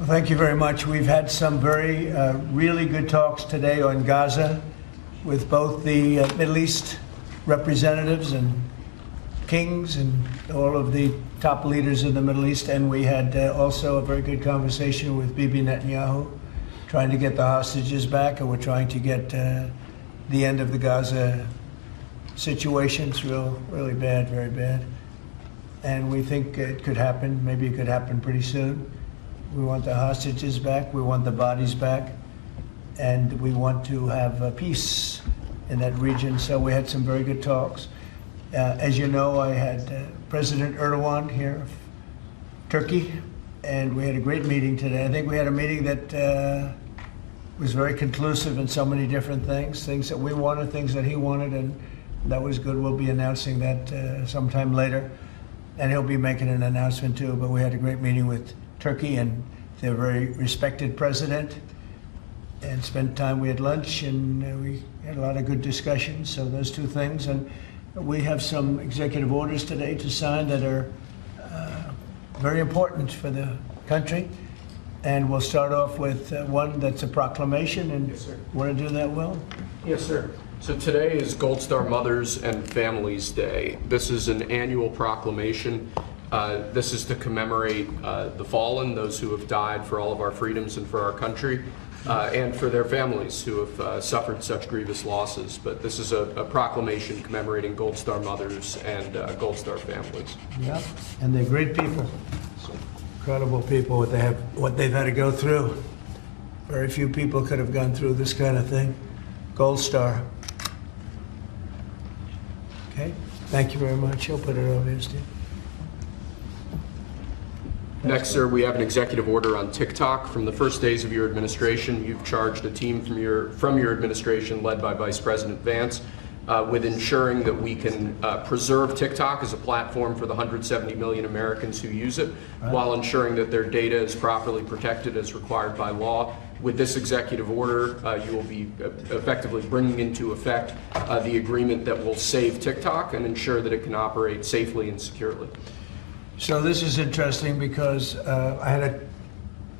Well, thank you very much. We've had some very, really good talks today on Gaza with both the Middle East representatives and kings and all of the top leaders in the Middle East. And we had also a very good conversation with Bibi Netanyahu, trying to get the hostages back, and we're trying to get the end of the Gaza situation. It's really bad, very bad. And we think it could happen. Maybe it could happen pretty soon. We want the hostages back. We want the bodies back. And we want to have peace in that region. So we had some very good talks. As you know, I had President Erdogan here of Turkey, and we had a great meeting today. I think we had a meeting that was very conclusive in so many different things that we wanted, things that he wanted, and that was good. We'll be announcing that sometime later, and he'll be making an announcement too. But we had a great meeting with Turkey and their very respected president, and spent time. We had lunch, and we had a lot of good discussions. So those two things, and we have some executive orders today to sign that are very important for the country. And we'll start off with one that's a proclamation. And yes, sir. Want to do that, Will? Yes, sir. So today is Gold Star Mothers and Families Day. This is an annual proclamation. This is to commemorate the fallen, those who have died for all of our freedoms and for our country, and for their families who have suffered such grievous losses. But this is a proclamation commemorating Gold Star Mothers and Gold Star families. Yeah, and they're great people. Incredible people, what they've had to go through. Very few people could have gone through this kind of thing. Gold Star. Okay, thank you very much. I'll put it over here, Steve. Next, sir, we have an executive order on TikTok. From the first days of your administration, you've charged a team from your administration, led by Vice President Vance, with ensuring that we can preserve TikTok as a platform for the 170 million Americans who use it, right, while ensuring that their data is properly protected as required by law. With this executive order, you will be effectively bringing into effect the agreement that will save TikTok and ensure that it can operate safely and securely. So this is interesting because I had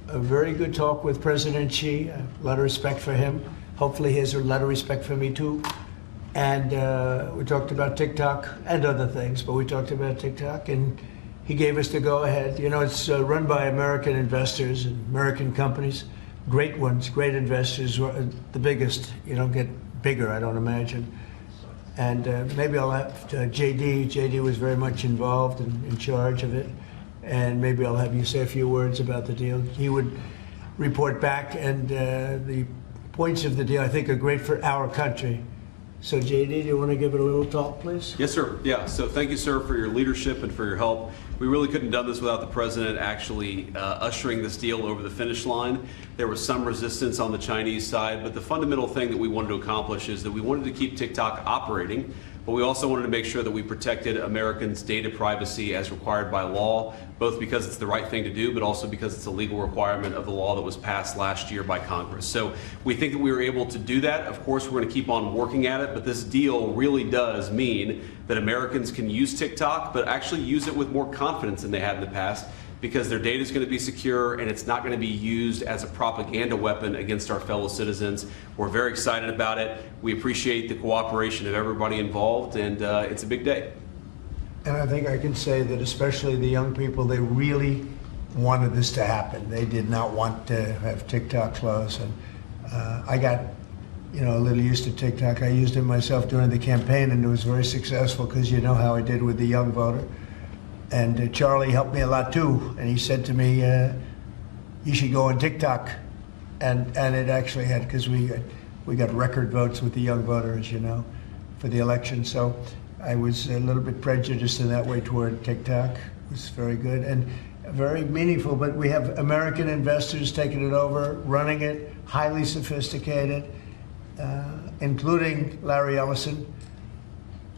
a very good talk with President Xi, a lot of respect for him. Hopefully he has a lot of respect for me too. And we talked about TikTok and other things, but we talked about TikTok, and he gave us the go-ahead. You know, it's run by American investors and American companies, great ones, great investors, the biggest. You don't get bigger, I don't imagine. And maybe I'll have JD. JD was very much involved and in charge of it. And maybe I'll have you say a few words about the deal. He would report back, and the points of the deal, I think, are great for our country. So JD, do you want to give it a little talk, please? Yes, sir. Yeah, so thank you, sir, for your leadership and for your help. We really couldn't have done this without the president actually ushering this deal over the finish line. There was some resistance on the Chinese side, but the fundamental thing that we wanted to accomplish is that we wanted to keep TikTok operating, but we also wanted to make sure that we protected Americans' data privacy as required by law, both because it's the right thing to do, but also because it's a legal requirement of the law that was passed last year by Congress. So we think that we were able to do that. Of course, we're going to keep on working at it, but this deal really does mean that Americans can use TikTok, but actually use it with more confidence than they had in the past, because their data is going to be secure and it's not going to be used as a propaganda weapon against our fellow citizens. We're very excited about it. We appreciate the cooperation of everybody involved, and it's a big day. And I think I can say that especially the young people, they really wanted this to happen. They did not want to have TikTok close. And I got, you know, a little used to TikTok. I used it myself during the campaign, and it was very successful because you know how I did with the young voter. And Charlie helped me a lot too. And he said to me, you should go on TikTok. And it actually had, because we got record votes with the young voter, as you know, for the election. So I was a little bit prejudiced in that way toward TikTok. It was very good and very meaningful, but we have American investors taking it over, running it, highly sophisticated, including Larry Ellison.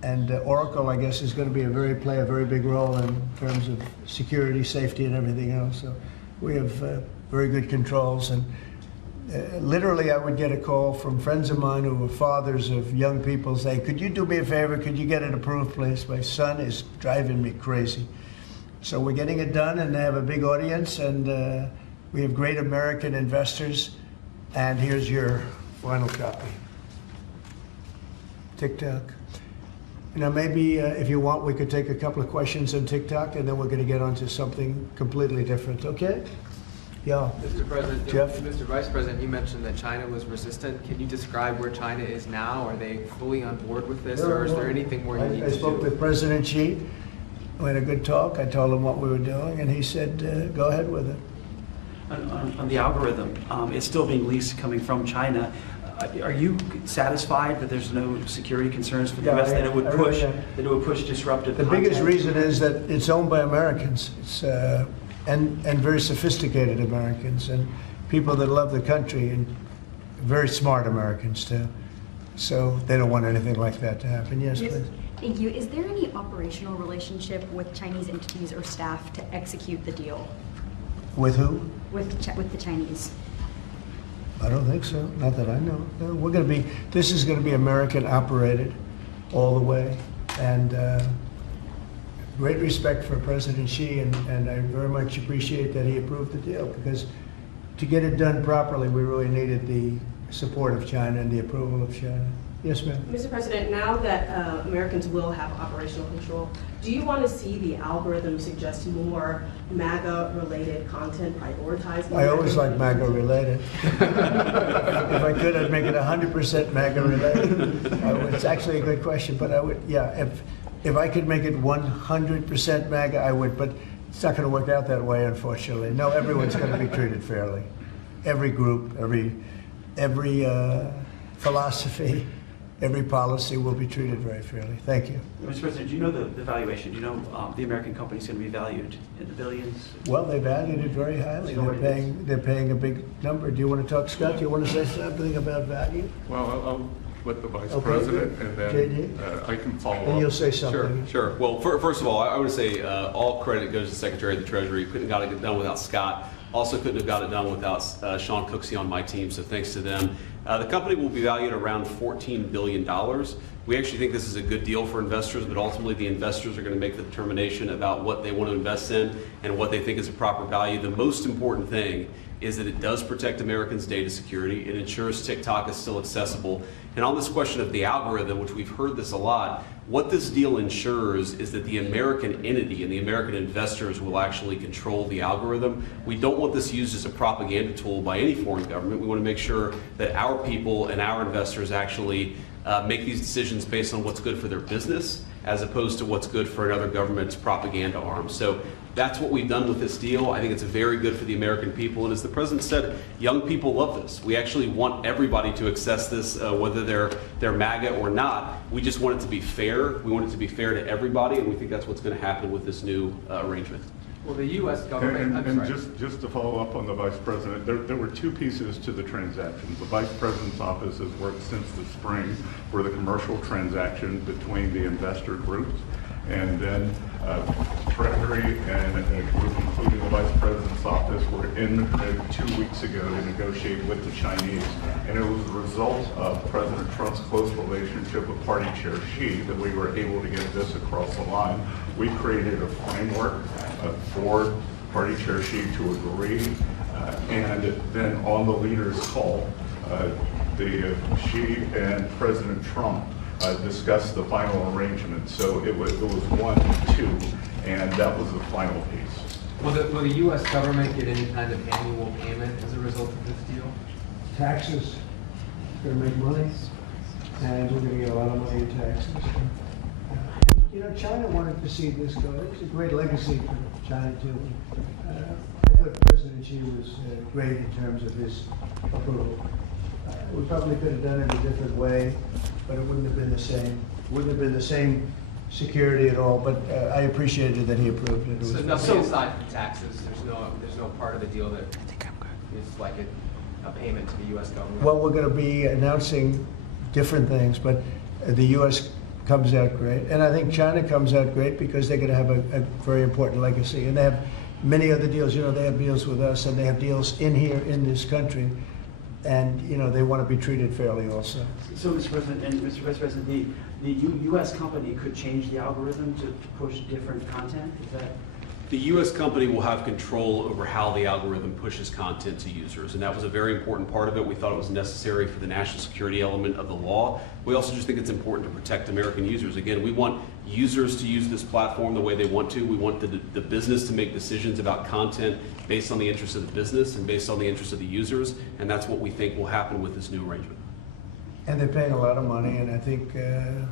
And Oracle, I guess, is going to play a very big role in terms of security, safety, and everything else. So we have very good controls. And literally, I would get a call from friends of mine who were fathers of young people saying, could you do me a favor? Could you get it approved, please? My son is driving me crazy. So we're getting it done, and they have a big audience, and We have great American investors, and here's your final copy. TikTok. Maybe if you want, we could take a couple of questions on TikTok, and then we're going to get onto something completely different, okay? Yeah. Mr. President, Jeff? Mr. Vice President, you mentioned that China was resistant. Can you describe where China is now? Are they fully on board with this, or is there anything more you need to do? I spoke with President Xi. We had a good talk. I told him what we were doing, and he said, go ahead with it. On the algorithm, it's still being leased coming from China. Are you satisfied that there's no security concerns for the Yeah, U.S. that it would I really push am. that it would push disruptive The content? biggest reason is that it's owned by Americans. It's and very sophisticated Americans and people that love the country, and very smart Americans too. So they don't want anything like that to happen. Yes, please. Thank you. Is there any operational relationship with Chinese entities or staff to execute the deal With who? with the Chinese? I don't think so. Not that I know. No, we're going to be. This is going to be American operated all the way, and great respect for President Xi, and I very much appreciate that he approved the deal, because to get it done properly, we really needed the support of China and the approval of China. Yes, ma'am. Mr. President, now that Americans will have operational control, do you want to see the algorithm suggest more MAGA-related content prioritized? I always like MAGA related. If I could, I'd make it 100% MAGA related. It's actually a good question, but I would, yeah, if I could make it 100% MAGA, I would, but it's not going to work out that way, unfortunately. No, everyone's going to be treated fairly. Every group, every philosophy, every policy will be treated very fairly. Thank you. Mr. President, do you know the valuation? Do you know the American company is going to be valued in the billions? Well, they valued it very highly. They're paying a big number. Do you want to talk, Scott? Do you want to say something about value? Well, I'll let the Vice Okay, President, good. and then JD? I can follow up. And you'll say something. Sure. Well, first of all, I would say all credit goes to the Secretary of the Treasury. Couldn't have got it done without Scott. Also couldn't have got it done without Sean Cooksey on my team, so thanks to them. The company will be valued around $14 billion. We actually think this is a good deal for investors, but ultimately the investors are going to make the determination about what they want to invest in and what they think is a proper value. The most important thing is that it does protect Americans' data security. It ensures TikTok is still accessible. And on this question of the algorithm, which we've heard this a lot, what this deal ensures is that the American entity and the American investors will actually control the algorithm. We don't want this used as a propaganda tool by any foreign government. We want to make sure that our people and our investors actually make these decisions based on what's good for their business, as opposed to what's good for another government's propaganda arm. So that's what we've done with this deal. I think it's very good for the American people. And as the President said, young people love this. We actually want everybody to access this, whether they're MAGA or not. We just want it to be fair. We want it to be fair to everybody, and we think that's what's going to happen with this new arrangement. Well, the U.S. government, I'm And sorry. just to follow up on the Vice President, there were two pieces to the transaction. The Vice President's office has worked since the spring for the commercial transaction between the investor groups, and then Treasury and a group including the Vice President's office were in Madrid 2 weeks ago to negotiate with the Chinese. And it was the result of President Trump's close relationship with Party Chair Xi that we were able to get this across the line. We created a framework for Party Chair Xi to agree, and then on the leaders' call, Xi and President Trump discussed the final arrangement. So it was 1-2, and that was the final piece. Will the U.S. government get any kind of annual payment as a result of this deal? Taxes, going to make money, and we're going to get a lot of money in taxes. China wanted to see this go. It was a great legacy for China, too. I thought President Xi was great in terms of his approval. We probably could have done it a different way, but it wouldn't have been the same. Wouldn't have been the same security at all, but I appreciated that he approved it. It was So nothing aside from taxes, there's no part of the deal that is like a payment to the U.S. government? Well, we're going to be announcing different things, but the U.S. comes out great. And I think China comes out great because they're going to have a very important legacy. And they have many other deals. They have deals with us, and they have deals in here in this country. And, they want to be treated fairly also. So, Mr. President, and Mr. Vice President, the U.S. company could change the algorithm to push different content? Is that? The U.S. company will have control over how the algorithm pushes content to users, and that was a very important part of it. We thought it was necessary for the national security element of the law. We also just think it's important to protect American users. Again, we want users to use this platform the way they want to. We want the business to make decisions about content based on the interests of the business and based on the interests of the users, and that's what we think will happen with this new arrangement. And they're paying a lot of money, and I think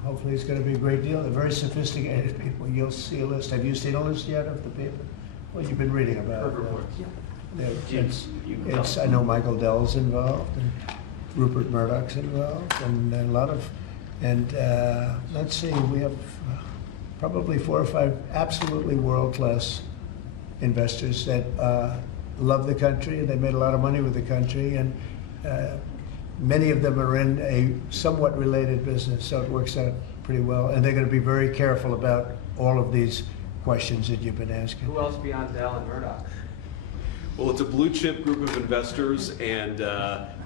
hopefully it's going to be a great deal. They're very sophisticated people. You'll see a list. Have you seen a list yet of the people? Well, you've been reading about it. I know Michael Dell's involved, and Rupert Murdoch's involved, and a lot of, and let's see, we have probably 4 or 5 absolutely world-class investors that love the country, and they made a lot of money with the country, and many of them are in a somewhat related business, so it works out pretty well. And they're going to be very careful about all of these questions that you've been asking. Who else beyond Dell and Murdoch? Well, it's a blue chip group of investors, and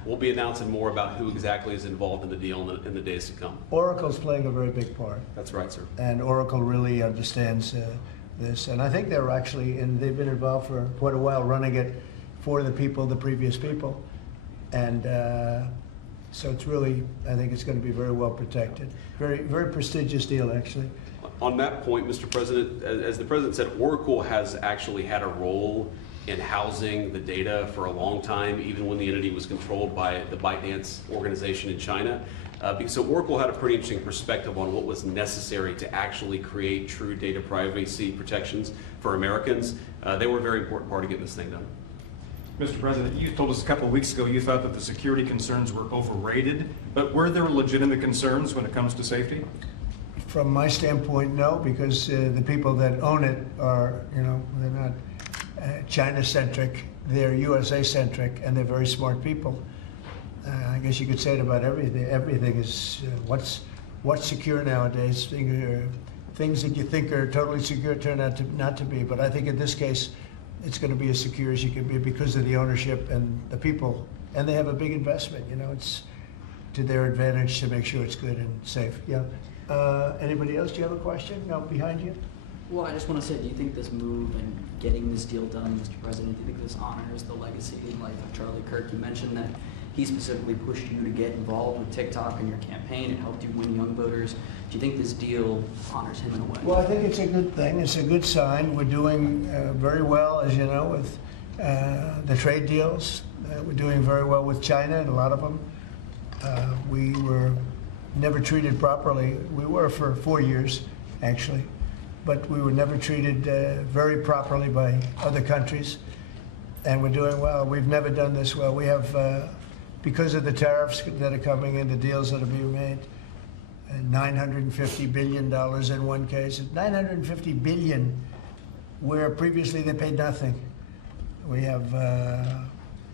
we'll be announcing more about who exactly is involved in the deal in the days to come. Oracle's playing a very big part. That's right, sir. And Oracle really understands this. And I think they're actually, and they've been involved for quite a while running it for the people, the previous people. And so it's really, I think it's going to be very well protected. Very, very prestigious deal, actually. On that point, Mr. President, as the President said, Oracle has actually had a role in housing the data for a long time, even when the entity was controlled by the ByteDance organization in China. So Oracle had a pretty interesting perspective on what was necessary to actually create true data privacy protections for Americans. They were a very important part of getting this thing done. Mr. President, you told us a couple of weeks ago you thought that the security concerns were overrated, but were there legitimate concerns when it comes to safety? From my standpoint, no, because the people that own it are, they're not China-centric, they're USA-centric, and they're very smart people. I guess you could say it about everything. Everything is, what's secure nowadays? Things that you think are totally secure turn out to not to be, but I think in this case, it's going to be as secure as you can be because of the ownership and the people. And they have a big investment, it's to their advantage to make sure it's good and safe. Yeah. Anybody else? Do you have a question? No, behind you? Well, I just want to say, do you think this move and getting this deal done, Mr. President, do you think this honors the legacy and life of Charlie Kirk? You mentioned that he specifically pushed you to get involved with TikTok in your campaign. It helped you win young voters. Do you think this deal honors him in a way? Well, I think it's a good thing. It's a good sign. We're doing very well, as you know, with the trade deals. We're doing very well with China, and a lot of them. We were never treated properly. We were for 4 years, actually, but we were never treated very properly by other countries, and we're doing well. We've never done this well. We have, because of the tariffs that are coming in, the deals that are being made, $950 billion in one case. $950 billion, where previously they paid nothing. We have,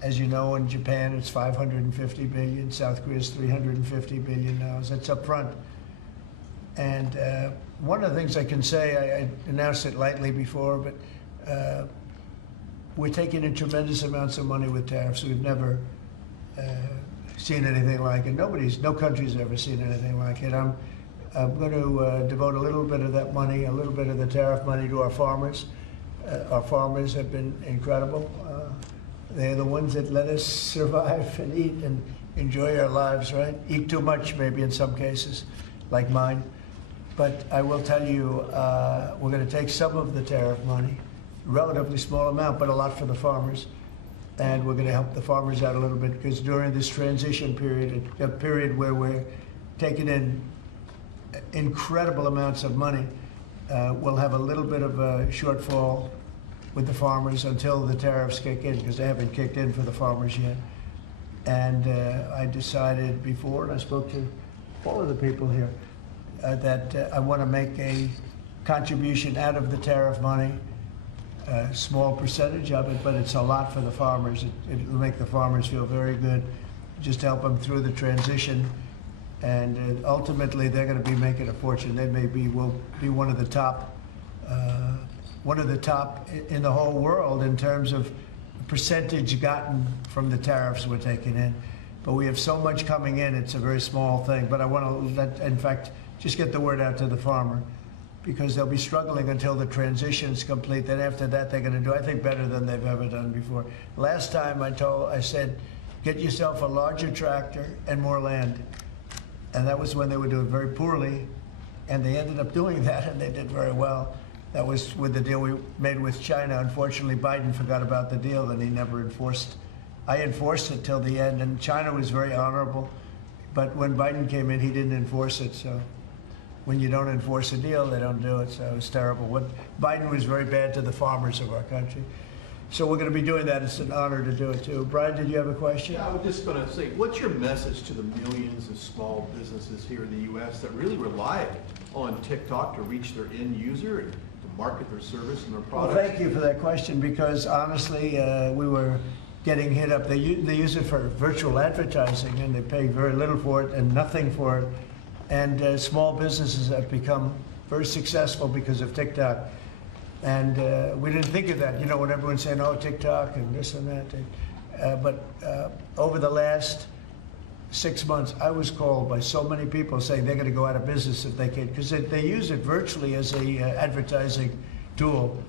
as you know, in Japan it's $550 billion. South Korea's $350 billion now. That's up front. And one of the things I can say, I announced it lightly before, but we're taking in tremendous amounts of money with tariffs. We've never seen anything like it. No country's ever seen anything like it. I'm going to devote a little bit of that money, a little bit of the tariff money to our farmers. Our farmers have been incredible. They're the ones that let us survive and eat and enjoy our lives, right? Eat too much, maybe in some cases, like mine. But I will tell you, we're going to take some of the tariff money, relatively small amount, but a lot for the farmers. And we're going to help the farmers out a little bit, because during this transition period, a period where we're taking in incredible amounts of money, we'll have a little bit of a shortfall with the farmers until the tariffs kick in, because they haven't kicked in for the farmers yet. And I decided before, and I spoke to all of the people here, that I want to make a contribution out of the tariff money, a small percentage of it, but it's a lot for the farmers. It will make the farmers feel very good, just help them through the transition. And ultimately, they're going to be making a fortune. They will be one of the top in the whole world in terms of percentage gotten from the tariffs we're taking in. But we have so much coming in, it's a very small thing. But I want to in fact, just get the word out to the farmer because they'll be struggling until the transition's complete. Then after that, they're going to do, I think, better than they've ever done before. Last time I said, get yourself a larger tractor and more land. And that was when they were doing very poorly, and they ended up doing that, and they did very well. That was with the deal we made with China. Unfortunately, Biden forgot about the deal, and he never enforced. I enforced it till the end, and China was very honorable. But when Biden came in, he didn't enforce it. So when you don't enforce a deal, they don't do it. So it was terrible. Biden was very bad to the farmers of our country. So we're going to be doing that. It's an honor to do it, too. Brian, did you have a question? Yeah, I was just going to say, what's your message to the millions of small businesses here in the U.S. that really rely on TikTok to reach their end user and to market their service and their products? Well, thank you for that question, because honestly, we were getting hit up. They use it for virtual advertising, and they pay very little for it and nothing for it. And small businesses have become very successful because of TikTok. And we didn't think of that, you know, when everyone's saying, oh, TikTok and this and that. But over the last 6 months, I was called by so many people saying they're going to go out of business if they can, because they use it virtually as a advertising tool.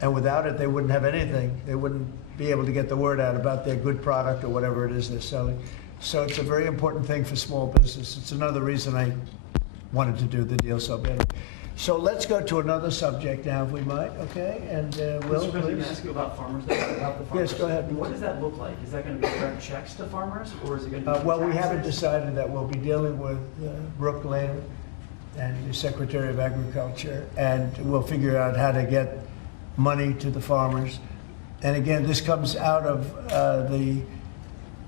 And without it, they wouldn't have anything. They wouldn't be able to get the word out about their good product or whatever it is they're selling. So it's a very important thing for small business. It's another reason I wanted to do the deal so bad. So let's go to another subject now, if we might, okay? And Will, Mr. President, can I please. ask you about farmers, about the farmers? Yes, go ahead. What does that look like? Is that going to be direct checks to farmers, or is it going to be Well, we haven't taxes? decided that. We'll be dealing with Brooke later and the Secretary of Agriculture, and we'll figure out how to get money to the farmers. And again, this comes out of the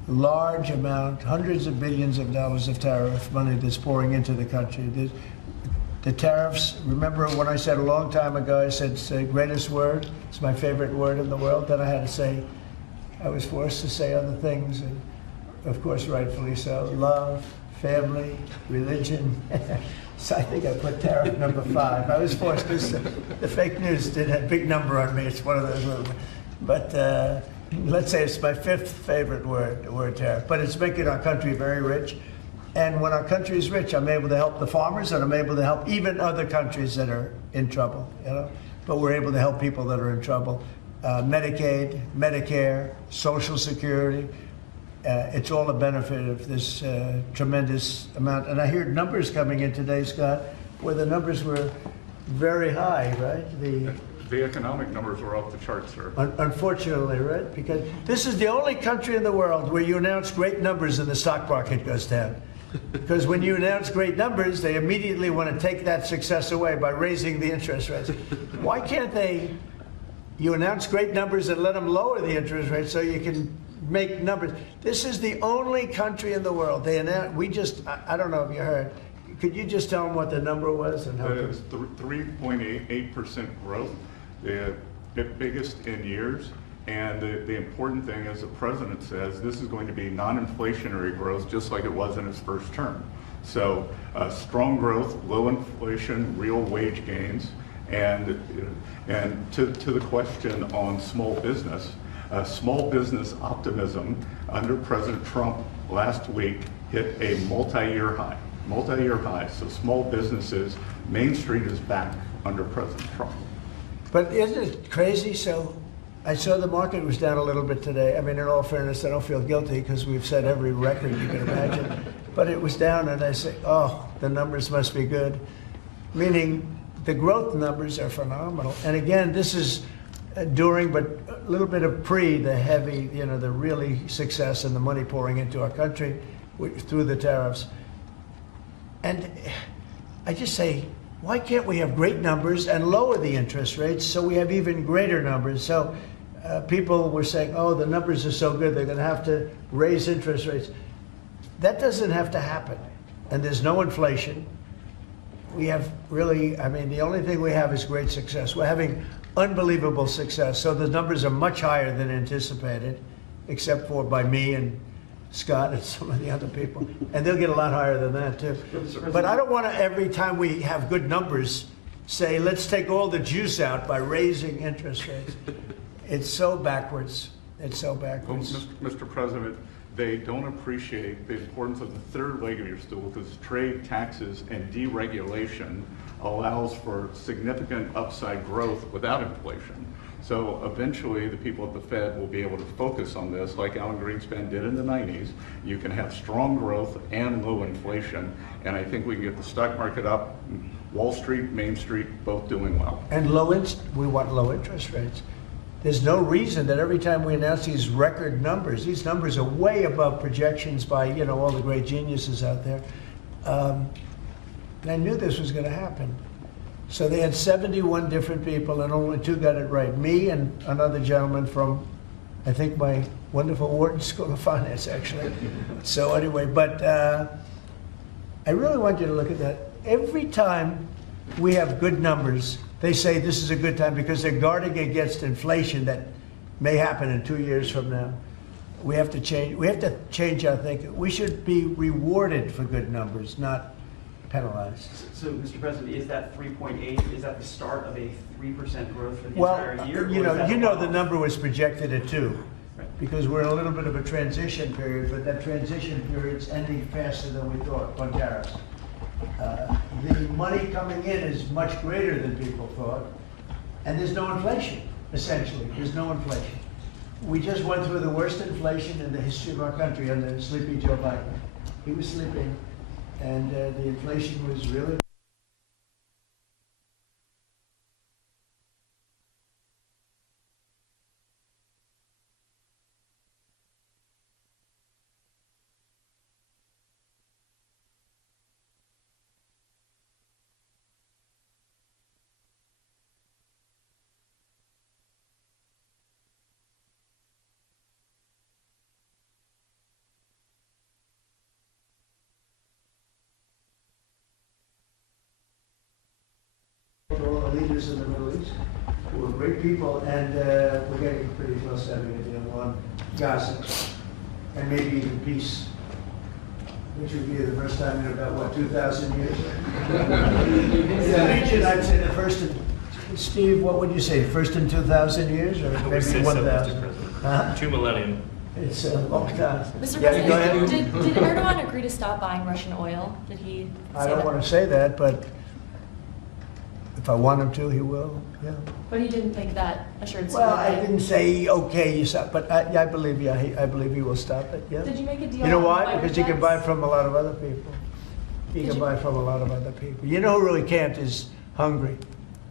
large amount, hundreds of billions of dollars of tariff money that's pouring into the country. The tariffs, remember when I said a long time ago, I said it's the greatest word, it's my favorite word in the world, then I had to say, I was forced to say other things, and of course rightfully so, love, family, religion. So I think I put tariff number 5. I was forced, because the fake news did a big number on me, it's one of those little, but let's say it's my 5th favorite word, the word tariff, but it's making our country very rich. And when our country is rich, I'm able to help the farmers, and I'm able to help even other countries that are in trouble, you know. But we're able to help people that are in trouble. Medicaid, Medicare, Social Security, it's all a benefit of this tremendous amount. And I hear numbers coming in today, Scott, where the numbers were very high, right? The economic numbers were off the charts, sir. Unfortunately, right? Because this is the only country in the world where you announce great numbers and the stock market goes down. Because when you announce great numbers, they immediately want to take that success away by raising the interest rates. Why can't you announce great numbers and let them lower the interest rates so you can make numbers? This is the only country in the world. I don't know if you heard. Could you just tell them what the number was? And how It's 3.88% growth, the biggest in years. And the important thing, as the president says, this is going to be non-inflationary growth, just like it was in his first term. So strong growth, low inflation, real wage gains. And to the question on small business optimism under President Trump last week hit a multi-year high. So small businesses, Main Street is back under President Trump. But isn't it crazy? So I saw the market was down a little bit today. I mean, in all fairness, I don't feel guilty because we've set every record you can imagine. But it was down, and I say, oh, the numbers must be good. Meaning the growth numbers are phenomenal. And again, this is during, but a little bit of the heavy, you know, the really success and the money pouring into our country through the tariffs. And I just say, why can't we have great numbers and lower the interest rates so we have even greater numbers? So people were saying, oh, the numbers are so good, they're going to have to raise interest rates. That doesn't have to happen. And there's no inflation. We have really, I mean, the only thing we have is great success. We're having unbelievable success. So the numbers are much higher than anticipated, except for by me and Scott and some of the other people. And they'll get a lot higher than that, too. But I don't want to, every time we have good numbers, say, let's take all the juice out by raising interest rates. It's so backwards. It's so backwards. Well, Mr. President, they don't appreciate the importance of the third leg of your stool, because trade, taxes, and deregulation allows for significant upside growth without inflation. So eventually, the people at the Fed will be able to focus on this, like Alan Greenspan did in the 90s. You can have strong growth and low inflation, and I think we can get the stock market up, Wall Street, Main Street, both doing well. And we want low interest rates. There's no reason that every time we announce these record numbers, these numbers are way above projections by, all the great geniuses out there. And I knew this was going to happen. So they had 71 different people, and only 2 got it right. Me and another gentleman from, I think, my wonderful Wharton School of Finance, actually. So anyway, but I really want you to look at that. Every time we have good numbers, they say this is a good time because they're guarding against inflation that may happen in 2 years from now. We have to change our thinking. We should be rewarded for good numbers, not penalized. So, Mr. President, is that 3.8, is that the start of a 3% growth for the Well, entire year? the number was projected at 2, Right. because we're in a little bit of a transition period, but that transition period's ending faster than we thought on tariffs. The money coming in is much greater than people thought, and there's no inflation, essentially. There's no inflation. We just went through the worst inflation in the history of our country under Sleepy Joe Biden. He was sleeping, and the inflation was really... all the leaders in the Middle East who are great people, and we're getting pretty close to having a deal on Gaza, and maybe even peace, which would be the first time in about, 2,000 years? In the region, I'd say the first in, Steve, what would you say, first in 2,000 years, or maybe 1,000? 2 millennium. It's a long time. Mr. Yeah, go ahead. President, did Erdogan agree to stop buying Russian oil? Did he say I don't that? want to say that, but if I want him to, he will, yeah. But he didn't make that assurance. Well, I didn't say, okay, you stop, but I believe, I believe he will stop it, yeah. Did you make a deal? You know on why? fighter Because he can jets? buy from a lot of other people. He Did can you- buy from a lot of other people. You know who really can't is Hungary.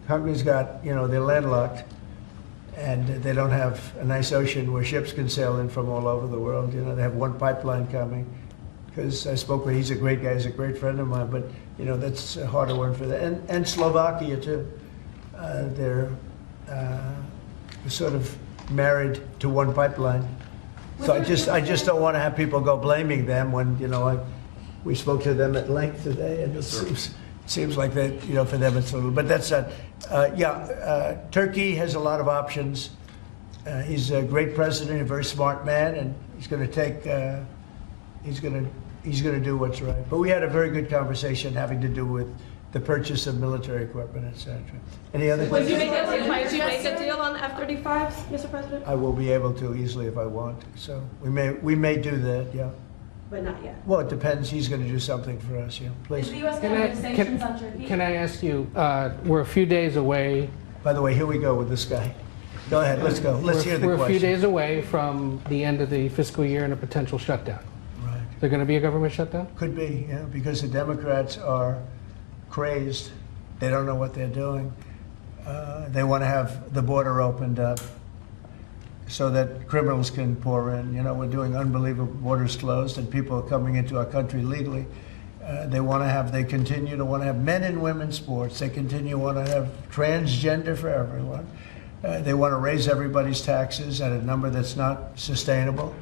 Hungary's got, they're landlocked, and they don't have a nice ocean where ships can sail in from all over the world. They have one pipeline coming. Because I spoke with, he's a great guy, he's a great friend of mine, but, that's a harder one for them. And Slovakia, too. They're sort of married to one pipeline. So I just don't want to have people go blaming them when, we spoke to them at length today, and it seems like that, for them it's a little, but that's Turkey has a lot of options. He's a great president, a very smart man, and he's going to take, he's going to do what's right. But we had a very good conversation having to do with the purchase of military equipment, etc. Any other Would you questions? make a deal on F-35s, Mr. President? I will be able to easily if I want to. So we may do that, yeah. But not yet. Well, it depends. He's going to do something for us, yeah. Is Please. the U.S. going to have sanctions on Turkey? Can I ask you, we're a few days away. By the way, here we go with this guy. Go ahead, let's go. Let's hear the We're a few question. days away from the end of the fiscal year and a potential shutdown. Right. Is there going to be a government shutdown? Could be, yeah, because the Democrats are crazed. They don't know what they're doing. They want to have the border opened up so that criminals can pour in. We're doing unbelievable borders closed and people are coming into our country legally. They continue to want to have men and women sports. They continue to want to have transgender for everyone. They want to raise everybody's taxes at a number that's not sustainable.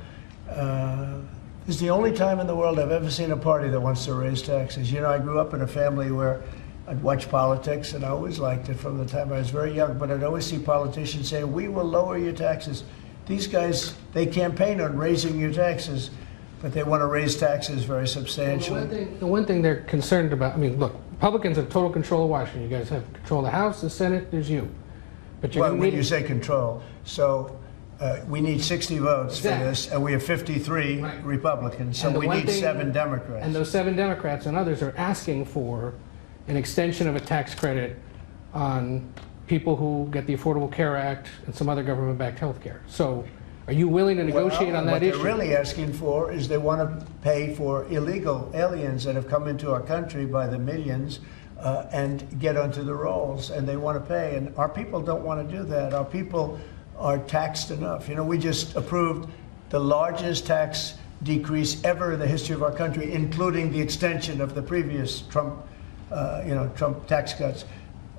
This is the only time in the world I've ever seen a party that wants to raise taxes. I grew up in a family where I'd watch politics, and I always liked it from the time I was very young, but I'd always see politicians saying, we will lower your taxes. These guys, they campaign on raising your taxes, but they want to raise taxes very substantially. The one thing they're concerned about, look, Republicans have total control of Washington. You guys have control of the House, the Senate, there's you. But you're Well, going to when need... you say control, so we need 60 votes for this, and we have 53 Republicans, so And the we one need thing- 7 Democrats. And those 7 Democrats and others are asking for an extension of a tax credit on people who get the Affordable Care Act and some other government-backed health care. So are you willing to negotiate on that issue? What they're really asking for is they want to pay for illegal aliens that have come into our country by the millions and get onto the rolls, and they want to pay. And our people don't want to do that. Our people are taxed enough. You know, we just approved the largest tax decrease ever in the history of our country, including the extension of the previous Trump tax cuts.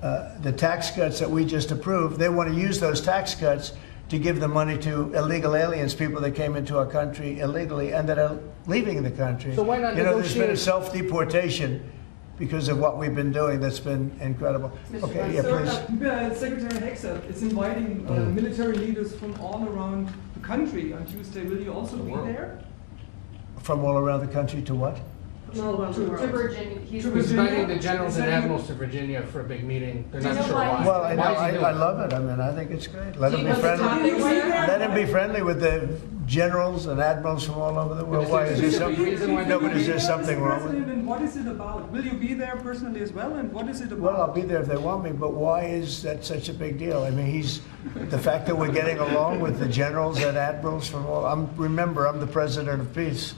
The tax cuts that we just approved, they want to use those tax cuts to give the money to illegal aliens, people that came into our country illegally and that are leaving the country. So why not there's been a negotiate? self-deportation because of what we've been doing that's been incredible. Okay, yeah, please. Secretary Hexet is inviting military leaders from all around the country on Tuesday. Will you also be there? From all around the country to what? All around the To world. Virginia. He's inviting the generals and admirals to Virginia for a big meeting. They're not sure why. Well, I know, Why is he doing I it? love it. I mean, I think it's great. Let Do him you be know the friendly. topics there? Let him be friendly with the generals and admirals from all over the world. Why is there something? No, but is there something wrong with it? And what is it about? Will you be there personally as well? And what is it about? Well, I'll be there if they want me, but why is that such a big deal? I mean, the fact that we're getting along with the generals and admirals from all, remember, I'm the president of peace.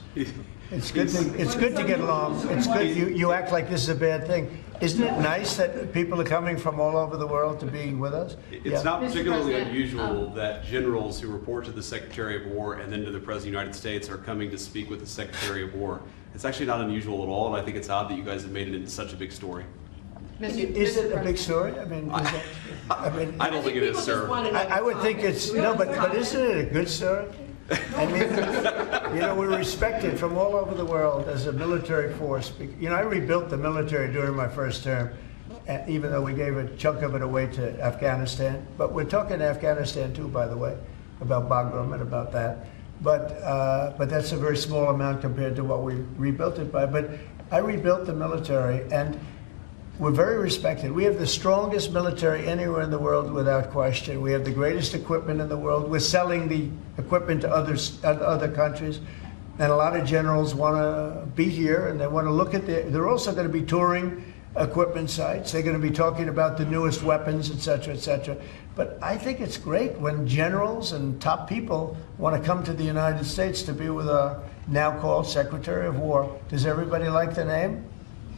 It's good to get along. It's good. You act like this is a bad thing. Isn't it nice that people are coming from all over the world to be with us? It's not particularly President, unusual that generals who report to the Secretary of War and then to the President of the United States are coming to speak with the Secretary of War. It's actually not unusual at all, and I think it's odd that you guys have made it into such a big story. Is it a big story? I mean, I don't think it is, sir. I would think it's, no, but isn't it a good story? I mean, we're respected from all over the world as a military force. You know, I rebuilt the military during my first term, even though we gave a chunk of it away to Afghanistan. But we're talking Afghanistan too, by the way, about Bagram and about that. But that's a very small amount compared to what we rebuilt it by. But I rebuilt the military, and we're very respected. We have the strongest military anywhere in the world without question. We have the greatest equipment in the world. We're selling the equipment to other countries. And a lot of generals want to be here and they want to look at they're also going to be touring equipment sites. They're going to be talking about the newest weapons, et cetera, et cetera. But I think it's great when generals and top people want to come to the United States to be with our now called Secretary of War. Does everybody like the name?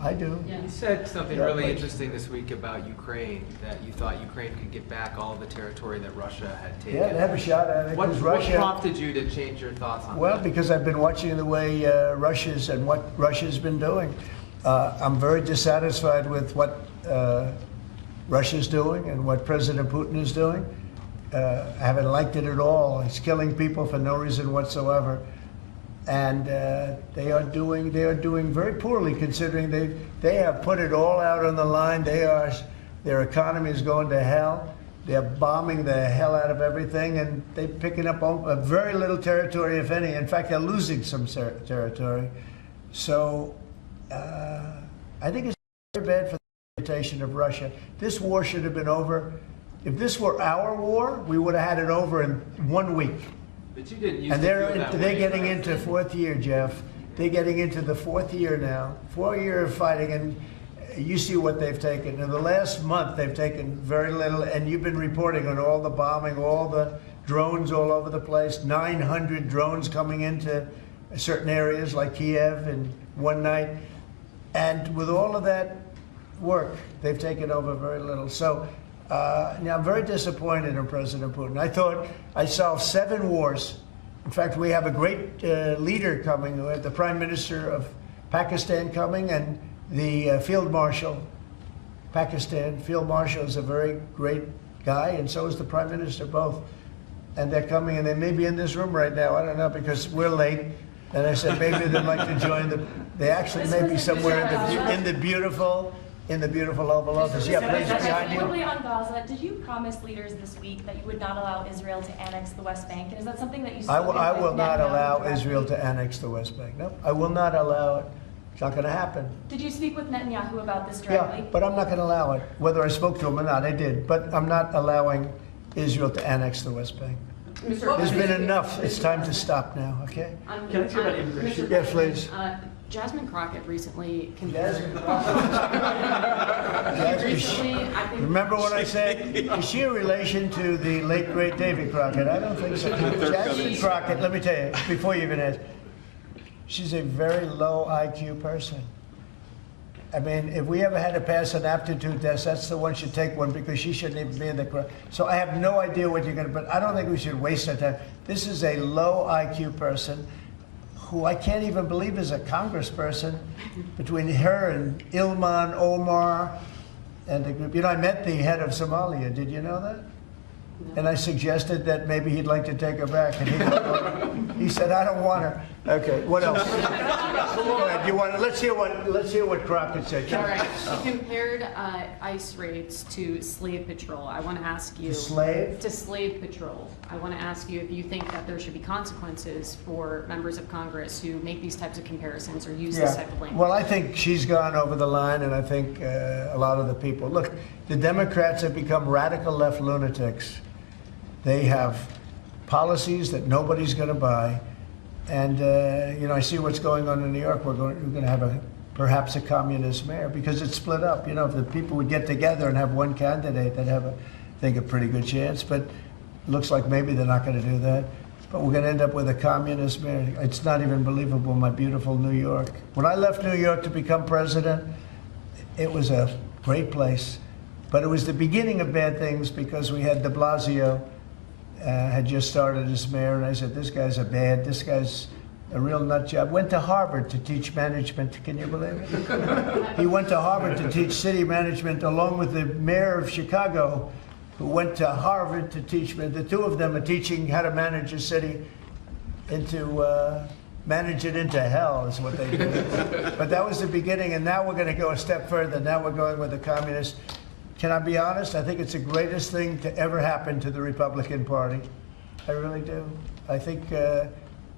I do. You said something Yeah, really but- interesting this week about Ukraine, that you thought Ukraine could get back all of the territory that Russia had taken. Yeah, they have a shot at it. What 'Cause Russia, prompted you to change your thoughts on well, that? because I've been watching the way what Russia's been doing. I'm very dissatisfied with what Russia's doing and what President Putin is doing. I haven't liked it at all. He's killing people for no reason whatsoever. And they are doing very poorly, considering they have put it all out on the line. Their economy is going to hell. They're bombing the hell out of everything, and they're picking up a very little territory, if any. In fact, they're losing some territory. So I think it's very bad for the reputation of Russia. This war should have been over. If this were our war, we would have had it over in 1 week. But you didn't use And to they're feel that they're way, getting right? into fourth year, Jeff. They're getting into the fourth year now. 4 year of fighting, and you see what they've taken. In the last month, they've taken very little, and you've been reporting on all the bombing, all the drones all over the place. 900 drones coming into certain areas like Kiev in one night. And with all of that work, they've taken over very little. So now I'm very disappointed in President Putin. I thought I solved 7 wars. In fact, we have a great leader coming. We have the Prime Minister of Pakistan coming and the Field Marshal, Pakistan. Field Marshal is a very great guy, and so is the Prime Minister, both. And they're coming, and they may be in this room right now. I don't know, because we're late. And I said maybe they'd like to join they actually may be somewhere in the beautiful Oval Office. Yeah, please, behind you. Quickly on Gaza, did you promise leaders this week that you would not allow Israel to annex the West Bank? And is that something that you I will not Netanyahu allow directly? Israel to annex the West Bank. No, I will not allow it. It's not going to happen. Did you speak with Netanyahu about this Yeah, directly? but I'm not going to allow it. Whether I spoke to him or not, I did. But I'm not allowing Israel to annex the West Bank. There's been enough. It's time to stop now, okay? Can I ask you about immigration? Yes, please. Jasmine Crockett recently Jasmine recently, I think. Remember what I said? Is she a relation to the late great Davy Crockett? I don't think so. Jasmine Crockett, let me tell you, before you even ask, she's a very low IQ person. I mean, if we ever had to pass an aptitude test, that's the one should take one because she shouldn't even be in the crowd. So I have no idea what you're going to, but I don't think we should waste our time. This is a low IQ person who I can't even believe is a congressperson between her and Ilman Omar and the group. You know, I met the head of Somalia. Did you know that? And I suggested that maybe he'd like to take her back. And he said, I don't want her. Okay, what else? Go ahead. You want? Let's hear what Crockett said. All right. She compared ICE raids to slave patrol. I want to ask you. To slave? To slave patrol. I want to ask you if you think that there should be consequences for members of Congress who make these types of comparisons or use this type of language. Well, I think she's gone over the line, and I think a lot of the people. Look, the Democrats have become radical left lunatics. They have policies that nobody's going to buy. And, you know, I see what's going on in New York. We're going to have perhaps a communist mayor because it's split up. You know, if the people would get together and have one candidate, they'd have, I think, a pretty good chance. But it looks like maybe they're not going to do that. But we're going to end up with a communist mayor. It's not even believable, my beautiful New York. When I left New York to become president, it was a great place. But it was the beginning of bad things because we had de Blasio. Had just started as mayor, and I said, this guy's this guy's a real nut job. Went to Harvard to teach management, can you believe it? He went to Harvard to teach city management along with the mayor of Chicago, who went to Harvard to teach, the two of them are teaching how to manage a city manage it into hell is what they do. But that was the beginning, and now we're gonna go a step further. Now we're going with the communists. Can I be honest? I think it's the greatest thing to ever happen to the Republican Party. I really do. I think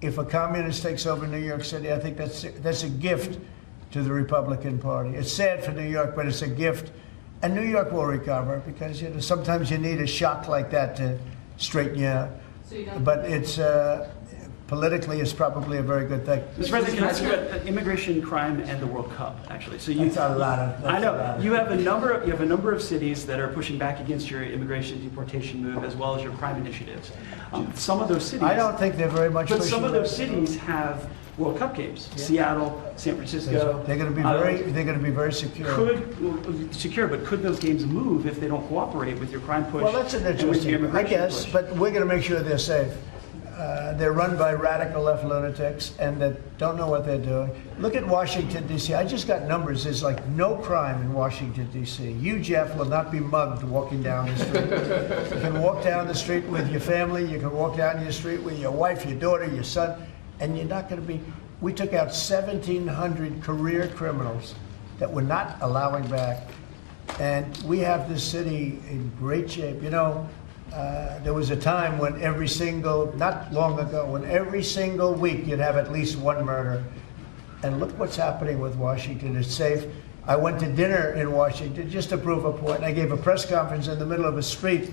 if a communist takes over New York City, I think that's a gift to the Republican Party. It's sad for New York, but it's a gift. And New York will recover because, you know, sometimes you need a shock like that to straighten you out. But it's politically, it's probably a very good thing. Mr. President, can I ask you about immigration, crime, and the World Cup? Actually, so you. That's a lot of. I know you have a number of cities that are pushing back against your immigration deportation move, as well as your crime initiatives. Some of those cities. I don't think they're very much. But some of those cities have World Cup games. Yeah. Seattle, San Francisco. They're going to be very. They're going to be very secure. But could those games move if they don't cooperate with your crime push? Well, that's an interesting. I guess, but we're going to make sure they're safe. They're run by radical left lunatics and that don't know what they're doing. Look at Washington, D.C. I just got numbers. There's like no crime in Washington, D.C. You, Jeff, will not be mugged walking down the street. You can walk down the street with your family. You can walk down your street with your wife, your daughter, your son, and you're not going to be. We took out 1,700 career criminals that we're not allowing back. And we have this city in great shape. You know, there was a time when not long ago, when every single week you'd have at least one murder. And look what's happening with Washington. It's safe. I went to dinner in Washington just to prove a point. I gave a press conference in the middle of a street.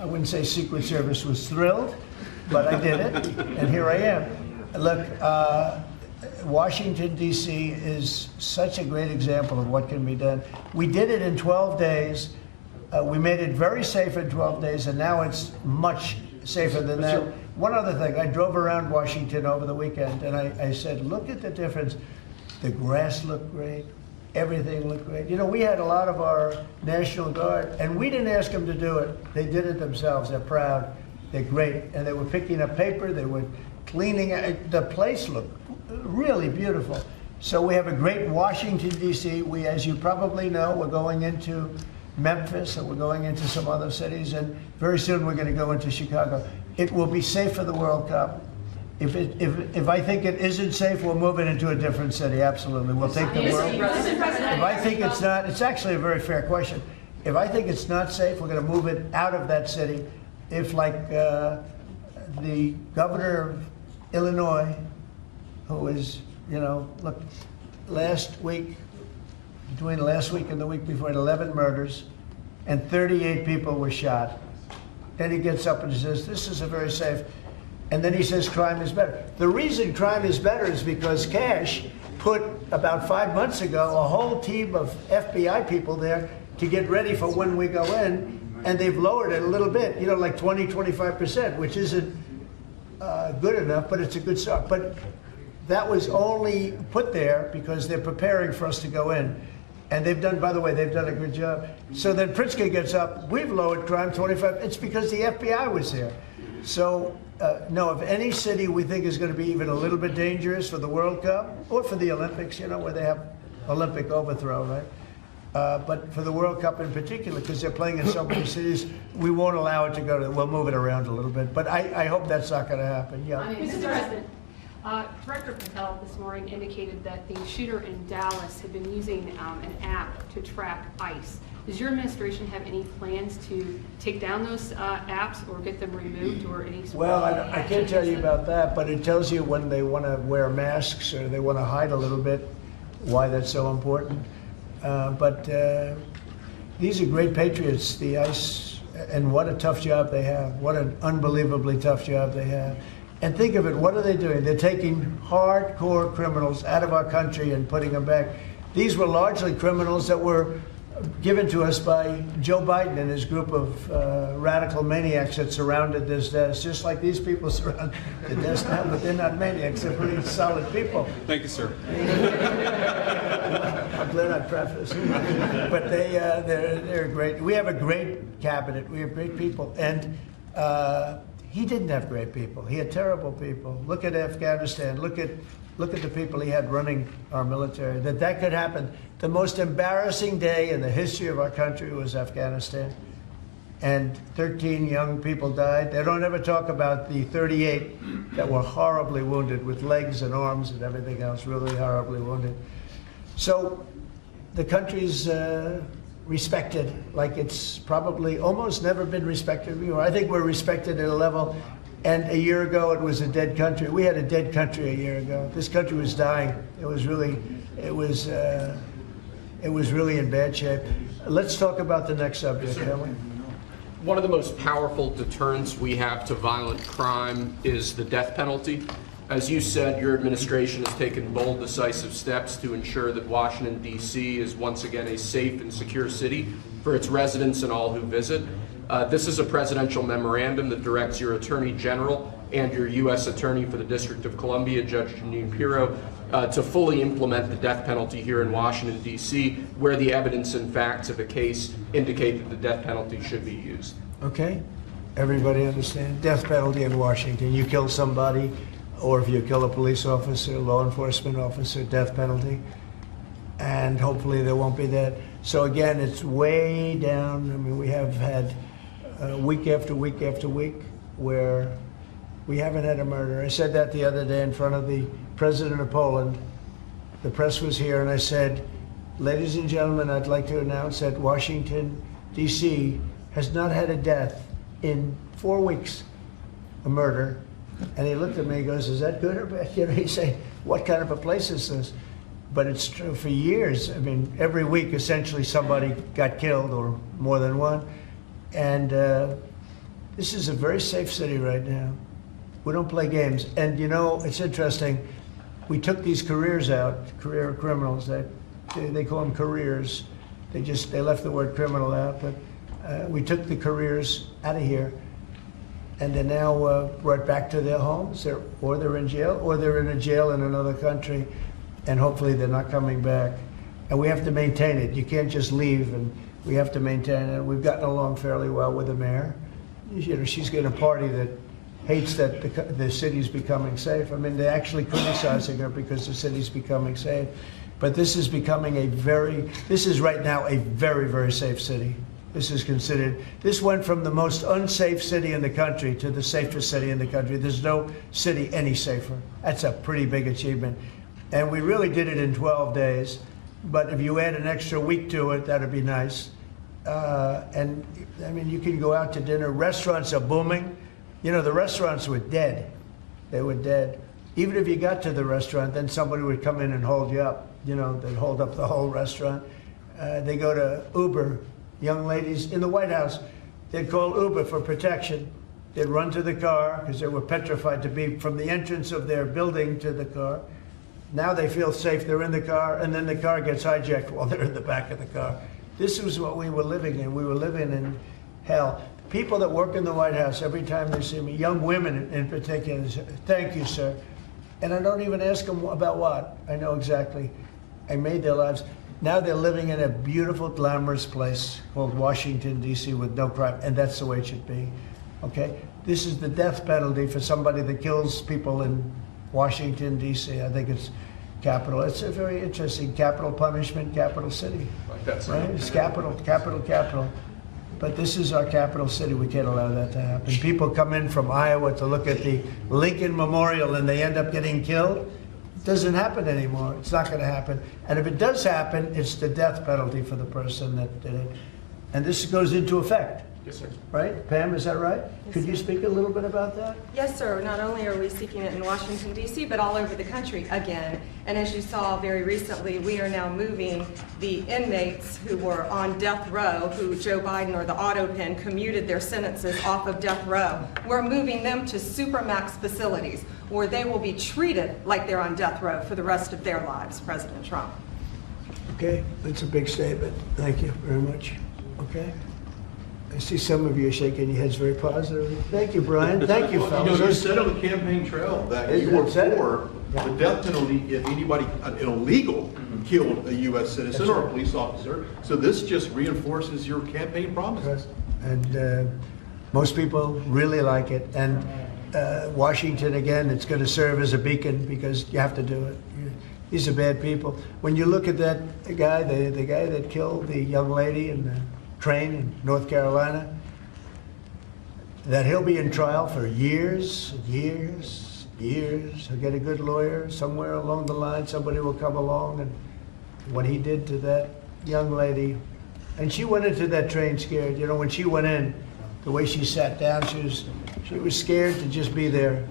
I wouldn't say Secret Service was thrilled, but I did it, and here I am. Look, Washington, D.C. is such a great example of what can be done. We did it in 12 days. We made it very safe in 12 days, and now it's much safer than that. One other thing, I drove around Washington over the weekend, and I said, look at the difference. The grass looked great. Everything looked great. You know, we had a lot of our National Guard, and we didn't ask them to do it. They did it themselves. They're proud. They're great. And they were picking up paper. They were cleaning it. The place looked really beautiful. So we have a great Washington, D.C. We, as you probably know, we're going into Memphis, and we're going into some other cities, and very soon we're going to go into Chicago. It will be safe for the World Cup. If I think it isn't safe, we'll move it into a different city. Absolutely, we'll take the world. If I think it's not, it's actually a very fair question. If I think it's not safe, we're going to move it out of that city. If, like the governor of Illinois, who is, you know, look, between last week and the week before, 11 murders, and 38 people were shot. Then he gets up and says, this is a very safe, and then he says crime is better. The reason crime is better is because cash put, about 5 months ago, a whole team of FBI people there to get ready for when we go in, and they've lowered it a little bit, you know, like 20, 25%, which isn't good enough, but it's a good start. But that was only put there because they're preparing for us to go in. And they've done, by the way, they've done a good job. So then Pritzker gets up, we've lowered crime 25, it's because the FBI was there. So, no, if any city we think is going to be even a little bit dangerous for the World Cup, or for the Olympics, you know, where they have Olympic overthrow, right? But for the World Cup in particular, because they're playing in so many cities, we won't allow it to go to, we'll move it around a little bit. But I hope that's not going to happen, yeah. Mr. President, Director Patel this morning indicated that the shooter in Dallas had been using an app to track ICE. Does your administration have any plans to take down those apps or get them removed or any sort Well, of I can't tell you about that, but it tells you when they want to wear masks or they want to hide a little bit, why that's so important. But these are great patriots, the ICE, and what a tough job they have. What an unbelievably tough job they have. And think of it, what are they doing? They're taking hardcore criminals out of our country and putting them back. These were largely criminals that were given to us by Joe Biden and his group of radical maniacs that surrounded this desk, just like these people surround the desk now, but they're not maniacs, they're pretty solid people. Thank you, sir. I'm glad I prefaced. But they're great. We have a great cabinet. We have great people. And he didn't have great people. He had terrible people. Look at Afghanistan. Look at the people he had running our military. That could happen. The most embarrassing day in the history of our country was Afghanistan. And 13 young people died. They don't ever talk about the 38 that were horribly wounded with legs and arms and everything else, really horribly wounded. So the country's respected like it's probably almost never been respected before. I think we're respected at a level, and a year ago it was a dead country. We had a dead country a year ago. This country was dying. It was really in bad shape. Let's talk about the next subject, shall we? One of the most powerful deterrents we have to violent crime is the death penalty. As you said, your administration has taken bold, decisive steps to ensure that Washington, D.C. is once again a safe and secure city for its residents and all who visit. This is a presidential memorandum that directs your Attorney General and your U.S. Attorney for the District of Columbia, Judge Janine Pirro, to fully implement the death penalty here in Washington, D.C., where the evidence and facts of a case indicate that the death penalty should be used. Okay? Everybody understand? Death penalty in Washington. You kill somebody, or if you kill a police officer, law enforcement officer, death penalty. And hopefully there won't be that. So again, it's way down. I mean, we have had week after week after week where we haven't had a murder. I said that the other day in front of the president of Poland. The press was here, and I said, ladies and gentlemen, I'd like to announce that Washington, D.C. has not had a death in 4 weeks, a murder. And he looked at me and goes, is that good or bad? You know, he's saying, what kind of a place is this? But it's true for years. I mean, every week, essentially, somebody got killed or more than one. And this is a very safe city right now. We don't play games. And, you know, it's interesting. We took these careers out, career criminals. They call them careers. They left the word criminal out. But we took the careers out of here. And they're now brought back to their homes, or they're in jail, or they're in a jail in another country, and hopefully they're not coming back. And we have to maintain it. You can't just leave, and we have to maintain it. We've gotten along fairly well with the mayor. You know, she's got a party that hates that the city's becoming safe. I mean, they're actually criticizing her because the city's becoming safe. But this is becoming this is right now a very, very safe city. This went from the most unsafe city in the country to the safest city in the country. There's no city any safer. That's a pretty big achievement. And we really did it in 12 days. But if you add an extra week to it, that'd be nice. And I mean, you can go out to dinner. Restaurants are booming. You know, the restaurants were dead. They were dead. Even if you got to the restaurant, then somebody would come in and hold you up. You know, they'd hold up the whole restaurant. They go to Uber. Young ladies in the White House, they'd call Uber for protection. They'd run to the car because they were petrified to be from the entrance of their building to the car. Now they feel safe, they're in the car, and then the car gets hijacked while they're in the back of the car. This was what we were living in. We were living in hell. People that work in the White House, every time they see me, young women in particular, say, thank you, sir. And I don't even ask them about what. I know exactly. I made their lives. Now they're living in a beautiful, glamorous place called Washington, D.C. with no crime, and that's the way it should be, okay? This is the death penalty for somebody that kills people in Washington, D.C. I think it's capital. It's a very interesting capital punishment, capital city, right? It's capital, capital, capital. But this is our capital city. We can't allow that to happen. People come in from Iowa to look at the Lincoln Memorial and they end up getting killed. It doesn't happen anymore. It's not going to happen. And if it does happen, it's the death penalty for the person that did it. And this goes into effect. Yes, sir. Right? Pam, is that right? Yes, Could you sir. speak a little bit about that? Yes, sir. Not only are we seeking it in Washington, D.C., but all over the country again. And as you saw very recently, we are now moving the inmates who were on death row, who Joe Biden or the auto pen commuted their sentences off of death row. We're moving them to supermax facilities where they will be treated like they're on death row for the rest of their lives, President Trump. Okay, that's a big statement. Thank you very much. Okay. I see some of you shaking your heads very positively. Thank you, Brian. Thank you, fellas. You know, you said on the campaign trail that you were for the death penalty if anybody, an illegal, killed a U.S. citizen or a police officer. So this just reinforces your campaign promises. And most people really like it. And Washington, again, it's going to serve as a beacon because you have to do it. These are bad people. When you look at that guy, the guy that killed the young lady in the train in North Carolina, that he'll be in trial for years, years, years. He'll get a good lawyer somewhere along the line. Somebody will come along, and what he did to that young lady, and she went into that train scared. You know, when she went in, the way she sat down, she was scared to just be there.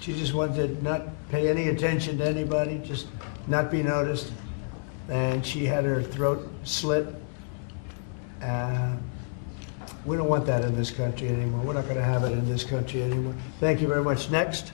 She just wanted to not pay any attention to anybody, just not be noticed. And she had her throat slit. We don't want that in this country anymore. We're not going to have it in this country anymore. Thank you very much. Next.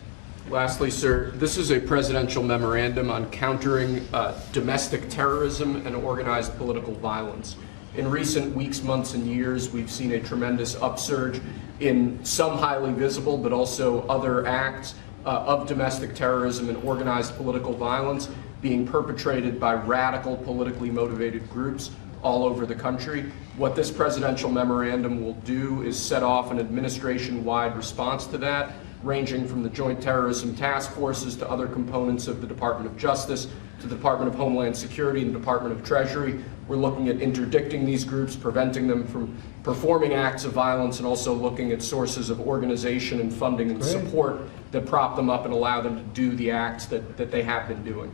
Lastly, sir, this is a presidential memorandum on countering domestic terrorism and organized political violence. In recent weeks, months, and years, we've seen a tremendous upsurge in some highly visible, but also other acts of domestic terrorism and organized political violence being perpetrated by radical, politically motivated groups all over the country. What this presidential memorandum will do is set off an administration-wide response to that, ranging from the Joint Terrorism Task Forces to other components of the Department of Justice, to the Department of Homeland Security and the Department of Treasury. We're looking at interdicting these groups, preventing them from performing acts of violence, and also looking at sources of organization and funding and support that prop them up and allow them to do the acts that they have been doing.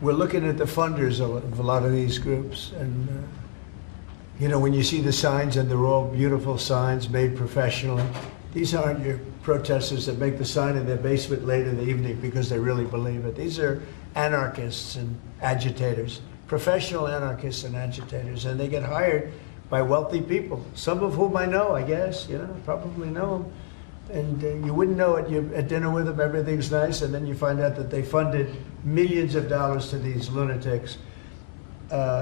We're looking at the funders of a lot of these groups, and you know, when you see the signs, and they're all beautiful signs made professionally, these aren't your protesters that make the sign in their basement late in the evening because they really believe it. These are anarchists and agitators, professional anarchists and agitators, and they get hired by wealthy people, some of whom I know, I guess, you know, probably know them. And you wouldn't know it. You're at dinner with them, everything's nice, and then you find out that they funded millions of dollars to these lunatics.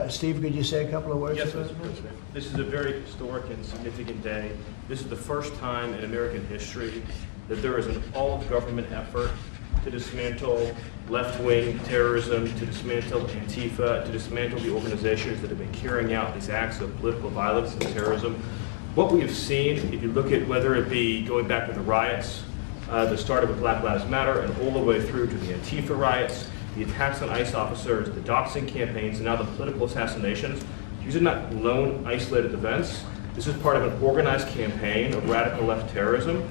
Steve, could you say a couple of words? Yes, Mr. President. This is a very historic and significant day. This is the first time in American history that there is an all-government effort to dismantle left-wing terrorism, to dismantle Antifa, to dismantle the organizations that have been carrying out these acts of political violence and terrorism. What we have seen, if you look at whether it be going back to the riots that started with Black Lives Matter and all the way through to the Antifa riots, the attacks on ICE officers, the doxing campaigns, and now the political assassinations, these are not lone, isolated events. This is part of an organized campaign of radical left terrorism.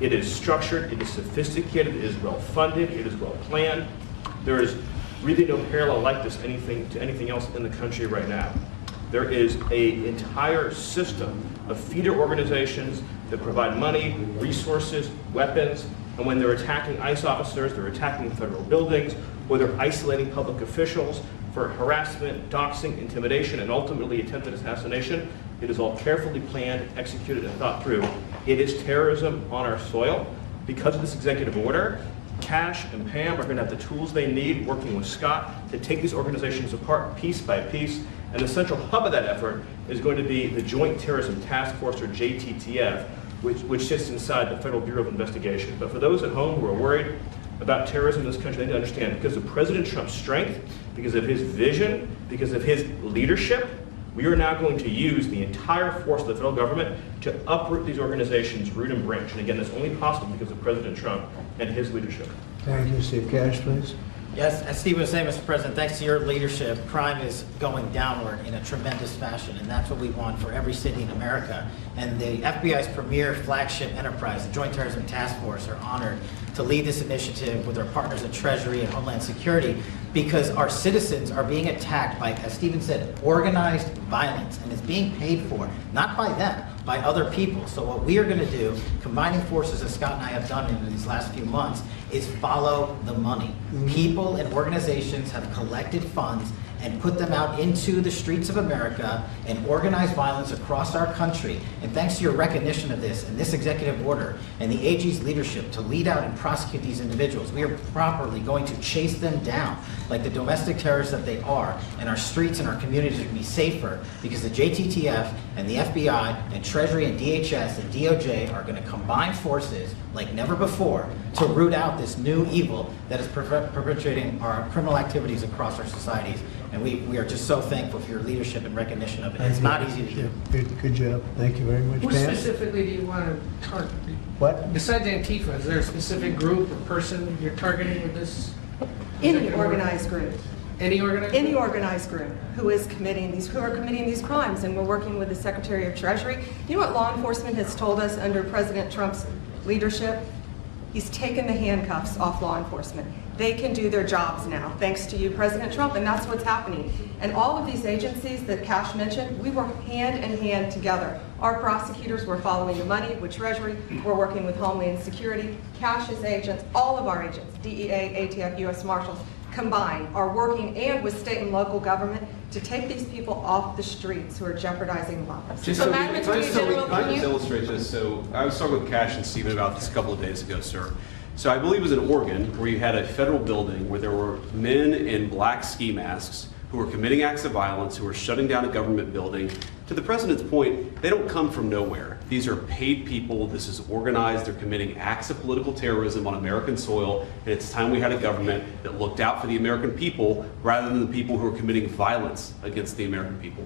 It is structured, it is sophisticated, it is well-funded, it is well-planned. There is really no parallel like this to anything else in the country right now. There is an entire system of feeder organizations that provide money, resources, weapons, and when they're attacking ICE officers, they're attacking federal buildings, or they're isolating public officials for harassment, doxing, intimidation, and ultimately attempted assassination. It is all carefully planned, executed, and thought through. It is terrorism on our soil. Because of this executive order, Cash and Pam are going to have the tools they need, working with Scott, to take these organizations apart piece by piece. And the central hub of that effort is going to be the Joint Terrorism Task Force, or JTTF, which sits inside the Federal Bureau of Investigation. But for those at home who are worried about terrorism in this country, they need to understand, because of President Trump's strength, because of his vision, because of his leadership, we are now going to use the entire force of the federal government to uproot these organizations root and branch. And again, that's only possible because of President Trump and his leadership. Thank you. Steve Cash, please. Yes, as Steve was saying, Mr. President, thanks to your leadership, crime is going downward in a tremendous fashion, and that's what we want for every city in America. And the FBI's premier flagship enterprise, the Joint Terrorism Task Force, are honored to lead this initiative with our partners at Treasury and Homeland Security, because our citizens are being attacked by, as Stephen said, organized violence, and it's being paid for, not by them, by other people. So what we are going to do, combining forces as Scott and I have done in these last few months, is follow the money. People and organizations have collected funds and put them out into the streets of America and organized violence across our country. And thanks to your recognition of this and this executive order and the AG's leadership to lead out and prosecute these individuals, we are properly going to chase them down like the domestic terrorists that they are, and our streets and our communities are going to be safer because the JTTF and the FBI and Treasury and DHS and DOJ are going to combine forces like never before to root out this new evil that is perpetrating our criminal activities across our societies. And we are just so thankful for your leadership and recognition of it. It's not easy to do. Good job. Thank you very much. Who Pam? specifically do you want to target? What? Besides Antifa, is there a specific group or person you're targeting with this? Any organized group. Any organized Any organized group who are committing these crimes, and we're working with the Secretary of Treasury. You know what law enforcement has told us under President Trump's leadership? He's taken the handcuffs off law enforcement. They can do their jobs now, thanks to you, President Trump, and that's what's happening. And all of these agencies that Cash mentioned, we work hand in hand together. Our prosecutors were following the money with Treasury. We're working with Homeland Security. Cash's agents, all of our agents, DEA, ATF, U.S. Marshals, combined, are working, and with state and local government, to take these people off the streets who are jeopardizing lives. Just so I just illustrate this. So I was talking with Cash and Stephen about this a couple of days ago, sir. So I believe it was in Oregon where you had a federal building where there were men in black ski masks who were committing acts of violence, who were shutting down a government building. To the president's point, they don't come from nowhere. These are paid people. This is organized. They're committing acts of political terrorism on American soil. And it's time we had a government that looked out for the American people rather than the people who are committing violence against the American people.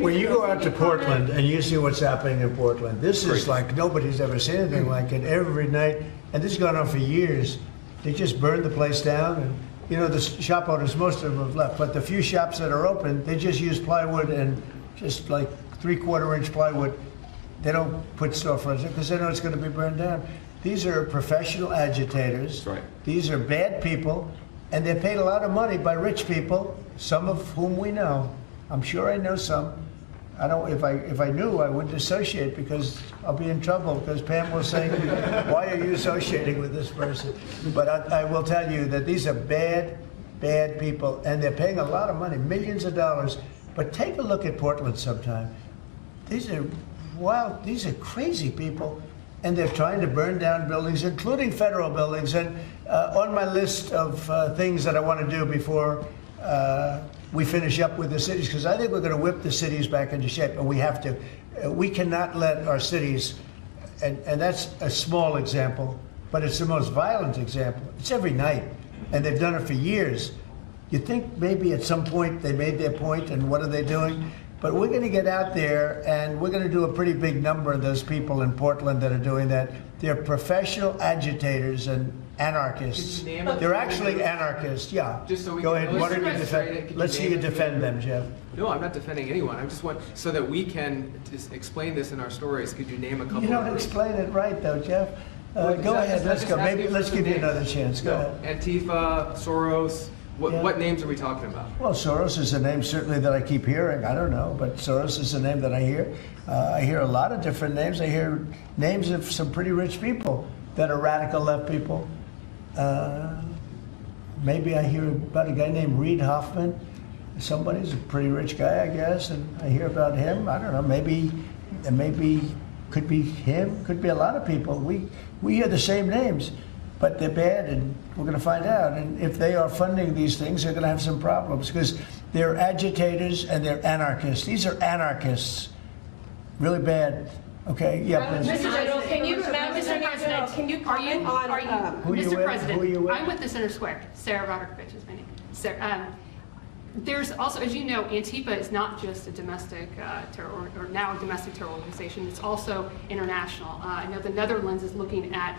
When you go out to Portland and you see what's happening in Portland, this is like nobody's ever seen anything like it. Every night, and this has gone on for years. They just burned the place down, and you know the shop owners, most of them have left, but the few shops that are open, they just use plywood and just like 3/4-inch plywood. They don't put storefronts in because they know it's going to be burned down. These are professional agitators. Right. These are bad people, and they're paid a lot of money by rich people, some of whom we know. I'm sure I know some. I don't. If I knew, I wouldn't associate because I'll be in trouble. Because Pam will say, "Why are you associating with this person?" But I will tell you that these are bad people, and they're paying a lot of money, millions of dollars. But take a look at Portland sometime. These are wild. These are crazy people, and they're trying to burn down buildings, including federal buildings. And on my list of things that I want to do before we finish up with the cities, because I think we're going to whip the cities back into shape, and we have to. We cannot let our cities, and that's a small example, but it's the most violent example. It's every night, and they've done it for years. You think maybe at some point they made their point, and what are they doing? But we're going to get out there, and we're going to do a pretty big number of those people in Portland that are doing that. They're professional agitators and anarchists. Could you name They're actually anarchists, yeah. Just so we Go can ahead. Why don't you illustrate defend? it, Let's see you defend them, Jeff. No, I'm not defending anyone. I just want, so that we can just explain this in our stories, could you name a couple You don't of groups? explain it right, though, Jeff. Well, Go ahead. Let's just go. ask Maybe you let's for give you names. another chance. Go ahead. Antifa, Soros. What names are we talking about? Well, Soros is a name certainly that I keep hearing. I don't know, but Soros is a name that I hear. I hear a lot of different names. I hear names of some pretty rich people that are radical left people. Maybe I hear about a guy named Reid Hoffman. Somebody's a pretty rich guy, I guess, and I hear about him. I don't know. Maybe could be him. Could be a lot of people. We hear the same names. but they're bad, and we're going to find out. And if they are funding these things, they're going to have some problems because they're agitators and they're anarchists. These are anarchists, really bad. Okay, yeah. Mr. General, can you, Madam Mr. President, can you comment on, Mr. President, I'm with the Center Square. Sarah Roderikovich is my name. Sarah, there's also, as you know, Antifa is not just a domestic terror, or now a domestic terror organization, it's also international. I know the Netherlands is looking at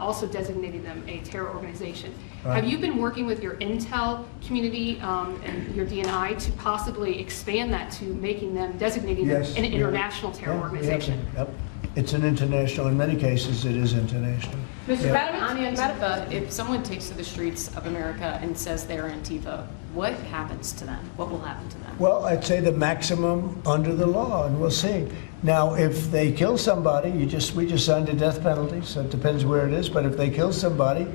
also designating them a terror organization. Right. Have you been working with your intel community and your DNI to possibly expand that to making them, designating them an international terror organization? Yep. It's an international, in many cases it is international. Mr. On Antifa, if someone takes to the streets of America and says they're Antifa, what happens to them? What will happen to them? Well, I'd say the maximum under the law, and we'll see. Now, if they kill somebody, we just signed a death penalty, so it depends where it is, but if they kill somebody,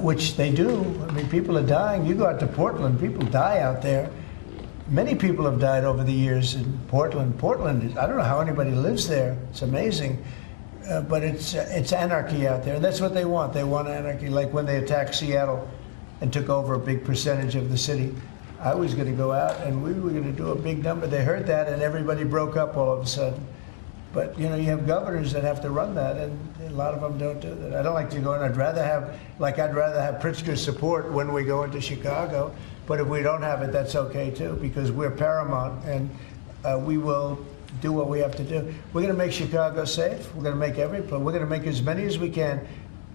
which they do, I mean, people are dying. You go out to Portland, people die out there. Many people have died over the years in Portland. Portland, I don't know how anybody lives there. It's amazing. But it's anarchy out there, and that's what they want. They want anarchy, like when they attacked Seattle and took over a big percentage of the city. I was going to go out, and we were going to do a big number. They heard that, and everybody broke up all of a sudden. But, you know, you have governors that have to run that, and a lot of them don't do that. I don't like to go in. I'd rather have Pritzker's support when we go into Chicago. But if we don't have it, that's okay, too, because we're paramount, and we will do what we have to do. We're going to make Chicago safe. We're going to make every place. We're going to make as many as we can,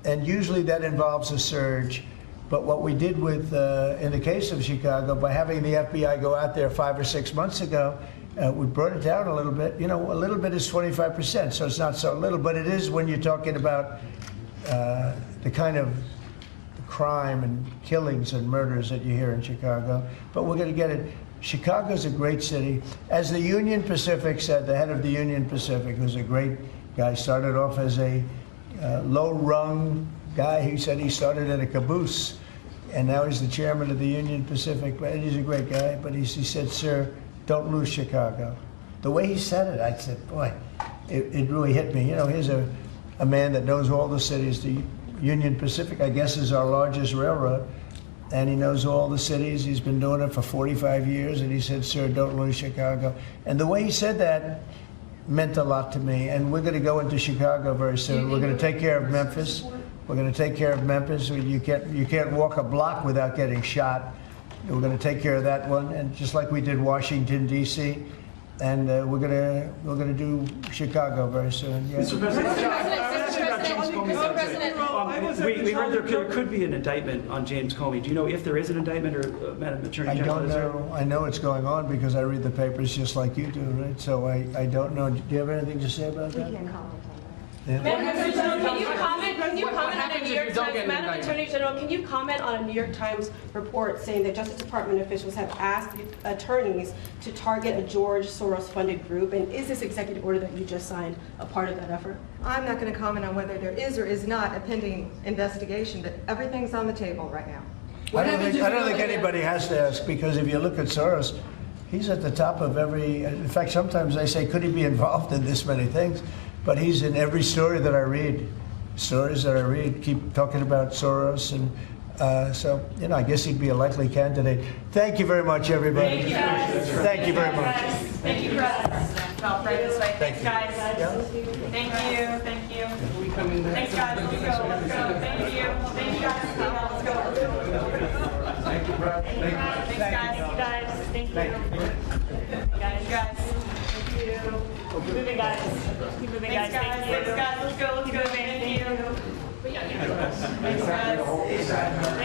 and usually that involves a surge. But what we did with, in the case of Chicago, by having the FBI go out there 5 or 6 months ago, we brought it down a little bit. You know, a little bit is 25%, so it's not so little, but it is when you're talking about the kind of crime and killings and murders that you hear in Chicago. But we're going to get it. Chicago's a great city. As the Union Pacific said, the head of the Union Pacific, who's a great guy, started off as a low-rung guy. He said he started in a caboose, and now he's the chairman of the Union Pacific. But he's a great guy. But he said, "Sir, don't lose Chicago." The way he said it, I said, boy, it really hit me. You know, here's a man that knows all the cities. The Union Pacific, I guess, is our largest railroad, and he knows all the cities. He's been doing it for 45 years, and he said, "Sir, don't lose Chicago." And the way he said that meant a lot to me, and we're going to go into Chicago very soon. We're going to take care of Memphis. We're going to take care of Memphis. You can't walk a block without getting shot. We're going to take care of that one, and just like we did Washington, D.C., and we're going to do Chicago very soon. Yes. Mr. President, we heard there could be an indictment on James Comey. Do you know if there is an indictment, or Madam Attorney General? I don't know. I know it's going on because I read the papers just like you do, right? So I don't know. Do you have anything to say about that? Yeah. Madam Attorney General, can you comment on a New York Times? Madam Attorney General, can you comment on a New York Times report saying that Justice Department officials have asked attorneys to target a George Soros-funded group? And is this executive order that you just signed a part of that effort? I'm not going to comment on whether there is or is not a pending investigation, but everything's on the table right now. I don't think anybody has to ask, because if you look at Soros, he's at the top of every. In fact, sometimes they say, could he be involved in this many things? But he's in every story that I read. Stories that I read keep talking about Soros, and so, you know, I guess he'd be a likely candidate. Thank you very much, everybody. Thank you, guys. Thank you very much. Thank you, President. I'll pray this way. Thanks, guys. Thank you. Thank you. Thanks, guys. Let's go. Let's go. Thank you. Thank you, guys. Let's go. Thank you, Brad. Thanks, guys. Thank you. Guys. Thank you. Keep moving, guys. Keep moving, guys. Thanks, guys. Let's go. Let's go. Thank you. Thanks, guys.